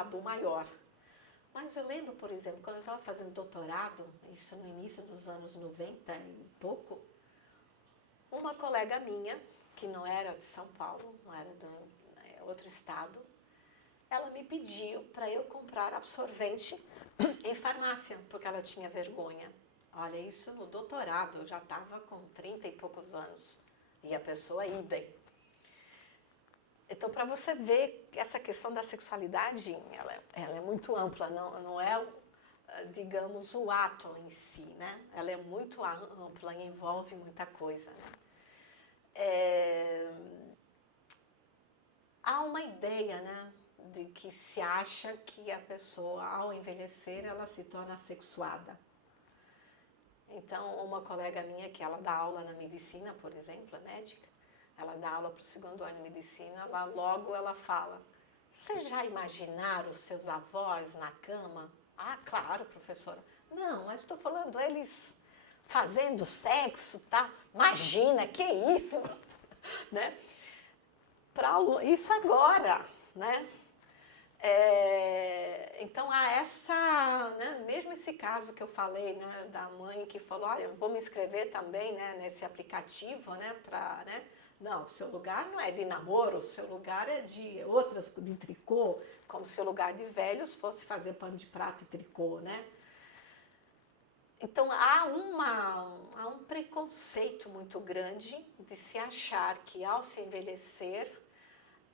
tabu maior. Mas eu lembro, por exemplo, quando eu estava fazendo doutorado, isso no início dos anos 90 e pouco, uma colega minha, que não era de São Paulo, não era de outro estado, ela me pediu para eu comprar absorvente em farmácia, porque ela tinha vergonha. Olha, isso no doutorado, eu já estava com 30 e poucos anos, e a pessoa idem. Então, para você ver que essa questão da sexualidade, ela é muito ampla, não é, digamos, o ato em si, né? Ela é muito ampla e envolve muita coisa, né? Há uma ideia, né, de que se acha que a pessoa, ao envelhecer, ela se torna assexuada. Então, uma colega minha, que ela dá aula na medicina, por exemplo, é médica, ela dá aula para o 2º ano de medicina, logo ela fala, vocês já imaginaram os seus avós na cama? Ah, claro, professora. Não, mas estou falando eles fazendo sexo, tá? Imagina, que isso? Né? Isso agora, né? Então, há né, mesmo esse caso que eu falei, né, da mãe que falou, olha, eu vou me inscrever também, né, nesse aplicativo, né, né? Não, o seu lugar não é de namoro, o seu lugar é de outras, de tricô, como se o lugar de velhos fosse fazer pano de prato e tricô, né? Então, há um preconceito muito grande de se achar que, ao se envelhecer,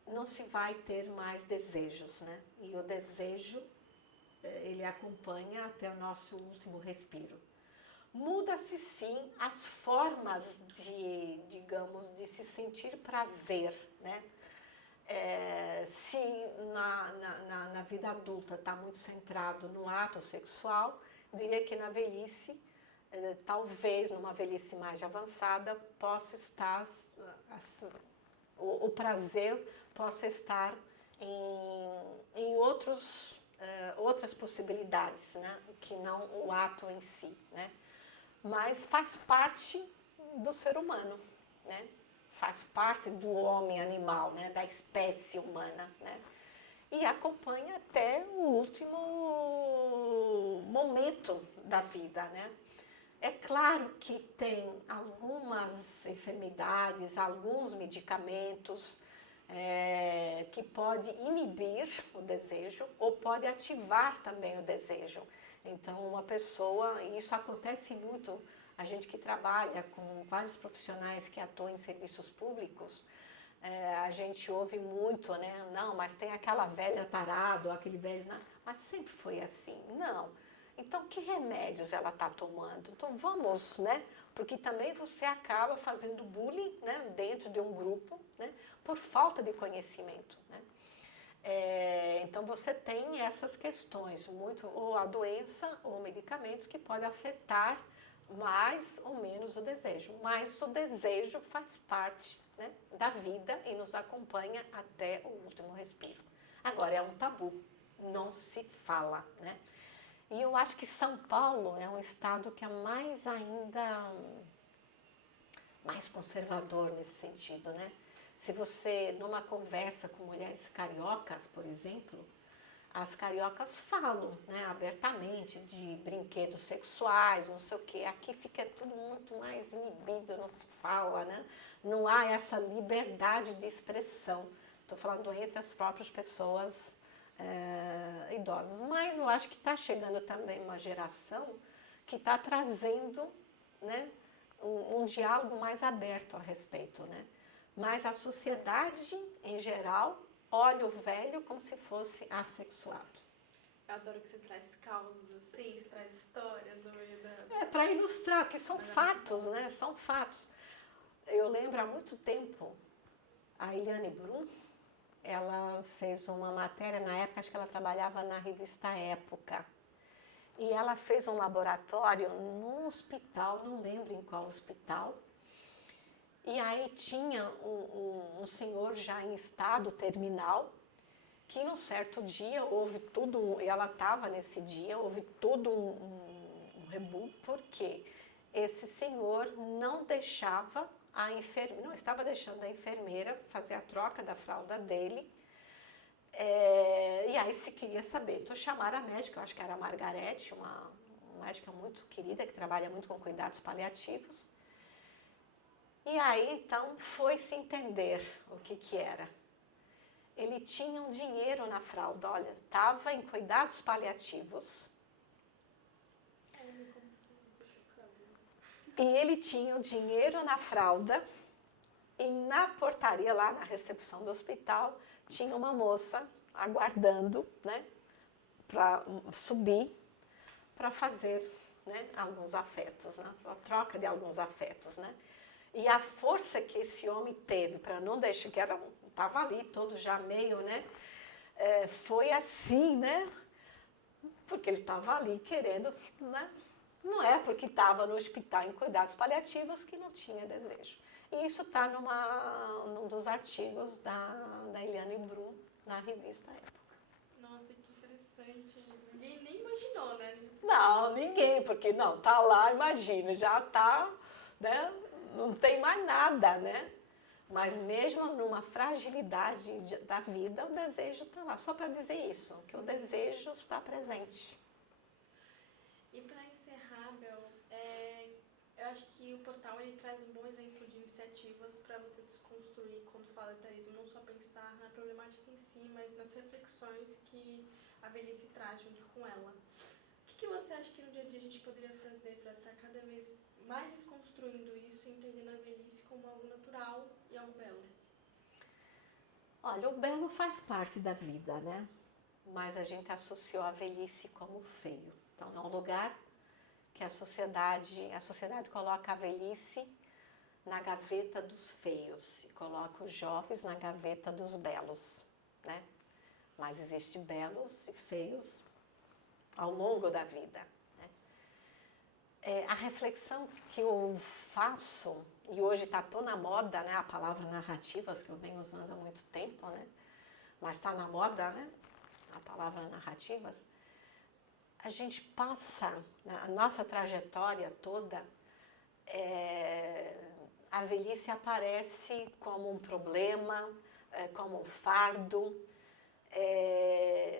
não se vai ter mais desejos, né? E o desejo, ele acompanha até o nosso último respiro. Muda-se, sim, as formas de, digamos, de se sentir prazer, né? Se na vida adulta está muito centrado no ato sexual, eu diria que na velhice, talvez numa velhice mais avançada, possa estar, o prazer possa estar em outras possibilidades, né? Que não o ato em si, né? Mas faz parte do ser humano, né? Faz parte do homem animal, né? Da espécie humana, né? E acompanha até o último momento da vida, né? É claro que tem algumas enfermidades, alguns medicamentos que pode inibir o desejo ou pode ativar também o desejo. Então, uma pessoa, e isso acontece muito, a gente que trabalha com vários profissionais que atuam em serviços públicos, a gente ouve muito, né? Não, mas tem aquela velha tarado, aquele velho... Não, mas sempre foi assim. Não. Então, que remédios ela está tomando? Então, vamos, né? Porque também você acaba fazendo bullying, né, dentro de um grupo, né, por falta de conhecimento, né? Então, você tem essas questões, ou a doença ou medicamentos que podem afetar mais ou menos o desejo. Mas o desejo faz parte, né, da vida e nos acompanha até o último respiro. Agora, é um tabu, não se fala, né? E eu acho que São Paulo é um estado que é mais ainda mais conservador nesse sentido, né? Se você, numa conversa com mulheres cariocas, por exemplo, as cariocas falam, né, abertamente de brinquedos sexuais, não sei o quê. Aqui fica tudo muito mais inibido, não se fala, né? Não há essa liberdade de expressão. Estou falando entre as próprias pessoas idosas. Mas eu acho que está chegando também uma geração que está trazendo, né, um diálogo mais aberto a respeito, né? Mas a sociedade, em geral, olha o velho como se fosse assexuado. Eu adoro que você traz causas assim, você traz histórias no meio da... Para ilustrar, que são fatos, né? São fatos. Eu lembro há muito tempo, a Eliane Brum, ela fez uma matéria, na época, acho que ela trabalhava na revista Época, e ela fez um laboratório num hospital, não lembro em qual hospital, e aí tinha um senhor já em estado terminal, que num certo dia houve tudo, e ela estava nesse dia, houve todo um rebu, porque esse senhor não deixava a enfermeira, não estava deixando a enfermeira fazer a troca da fralda dele, E aí se queria saber. Então chamaram a médica, eu acho que era a Margarete, uma médica muito querida, que trabalha muito com cuidados paliativos. E aí, então, foi-se entender o que era. Ele tinha um dinheiro na fralda, olha, estava em cuidados paliativos. E ele tinha o dinheiro na fralda e na portaria, lá na recepção do hospital, tinha uma moça aguardando, né, para subir, para fazer, né, alguns afetos, né, a troca de alguns afetos, né. E a força que esse homem teve para não deixar, que estava ali todo já meio, né, foi assim, né, porque ele estava ali querendo, né, não é porque estava no hospital em cuidados paliativos que não tinha desejo. E isso está num dos artigos da Eliane Brum, na revista Época. Nossa, que interessante. Ninguém nem imaginou, né? Não, ninguém, porque não, tá lá, imagina, já tá, né, não tem mais nada, né? Mas mesmo numa fragilidade da vida, o desejo está lá. Só para dizer isso, que o desejo está presente. E para encerrar, Bel, eu acho que o portal ele traz um bom exemplo de iniciativas para você desconstruir quando fala de etarismo, não só pensar na problemática em si, mas nas reflexões que a velhice traz junto com ela. O que você acha que no dia a dia a gente poderia fazer para estar cada vez mais desconstruindo isso e entendendo a velhice como algo natural e algo belo? Olha, o belo faz parte da vida, né? Mas a gente associou a velhice como feio. Então, é um lugar que a sociedade coloca a velhice na gaveta dos feios e coloca os jovens na gaveta dos belos, né? Mas existem belos e feios ao longo da vida, né? A reflexão que eu faço, e hoje está tão na moda, né, a palavra narrativas, que eu venho usando há muito tempo, né? Mas está na moda, né, a palavra narrativas. A gente passa, a nossa trajetória toda, a velhice aparece como um problema, como um fardo,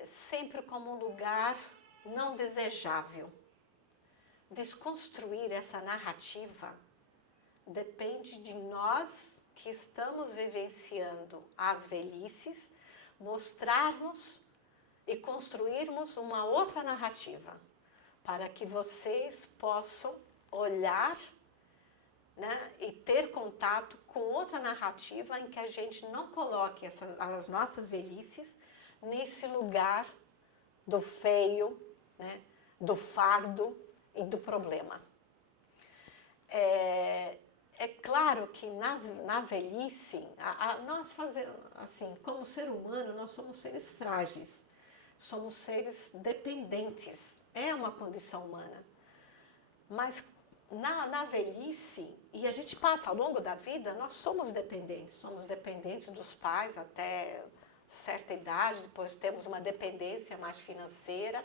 sempre como um lugar não desejável. Desconstruir essa narrativa depende de nós que estamos vivenciando as velhices, mostrarmos e construirmos uma outra narrativa, para que vocês possam olhar, né, e ter contato com outra narrativa em que a gente não coloque as nossas velhices nesse lugar do feio, né, do fardo e do problema. É claro que na velhice, nós fazemos, assim, como ser humano, nós somos seres frágeis, somos seres dependentes, é uma condição humana. Mas na velhice, e a gente passa ao longo da vida, nós somos dependentes dos pais até certa idade, depois temos uma dependência mais financeira.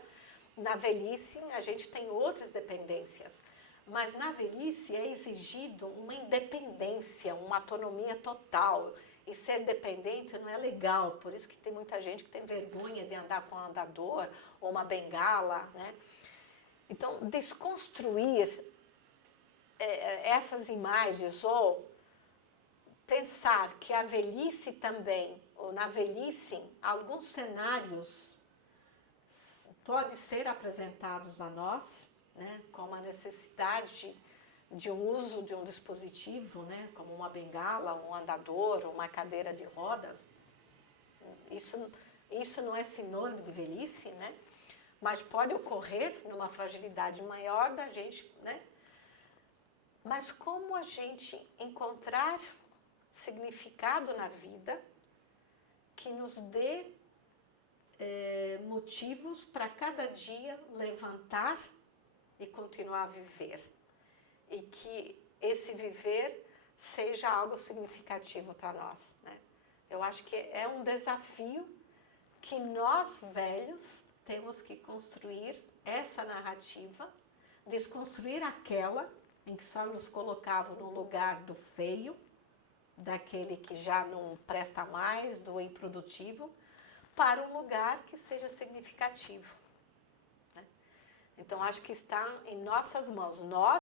Na velhice, a gente tem outras dependências, mas na velhice é exigido uma independência, uma autonomia total. E ser dependente não é legal, por isso que tem muita gente que tem vergonha de andar com um andador ou uma bengala, né? Então, desconstruir essas imagens ou pensar que a velhice também, ou na velhice, alguns cenários podem ser apresentados a nós, né, como a necessidade de um uso de um dispositivo, né, como uma bengala, um andador, uma cadeira de rodas. Isso não é sinônimo de velhice, né? Mas pode ocorrer numa fragilidade maior da gente, né? Mas como a gente encontrar significado na vida que nos dê motivos para cada dia levantar e continuar a viver. E que esse viver seja algo significativo para nós, né? Eu acho que é um desafio que nós, velhos, temos que construir essa narrativa, desconstruir aquela em que só nos colocava no lugar do feio, daquele que já não presta mais, do improdutivo, para um lugar que seja significativo, né? Então, acho que está em nossas mãos. Nós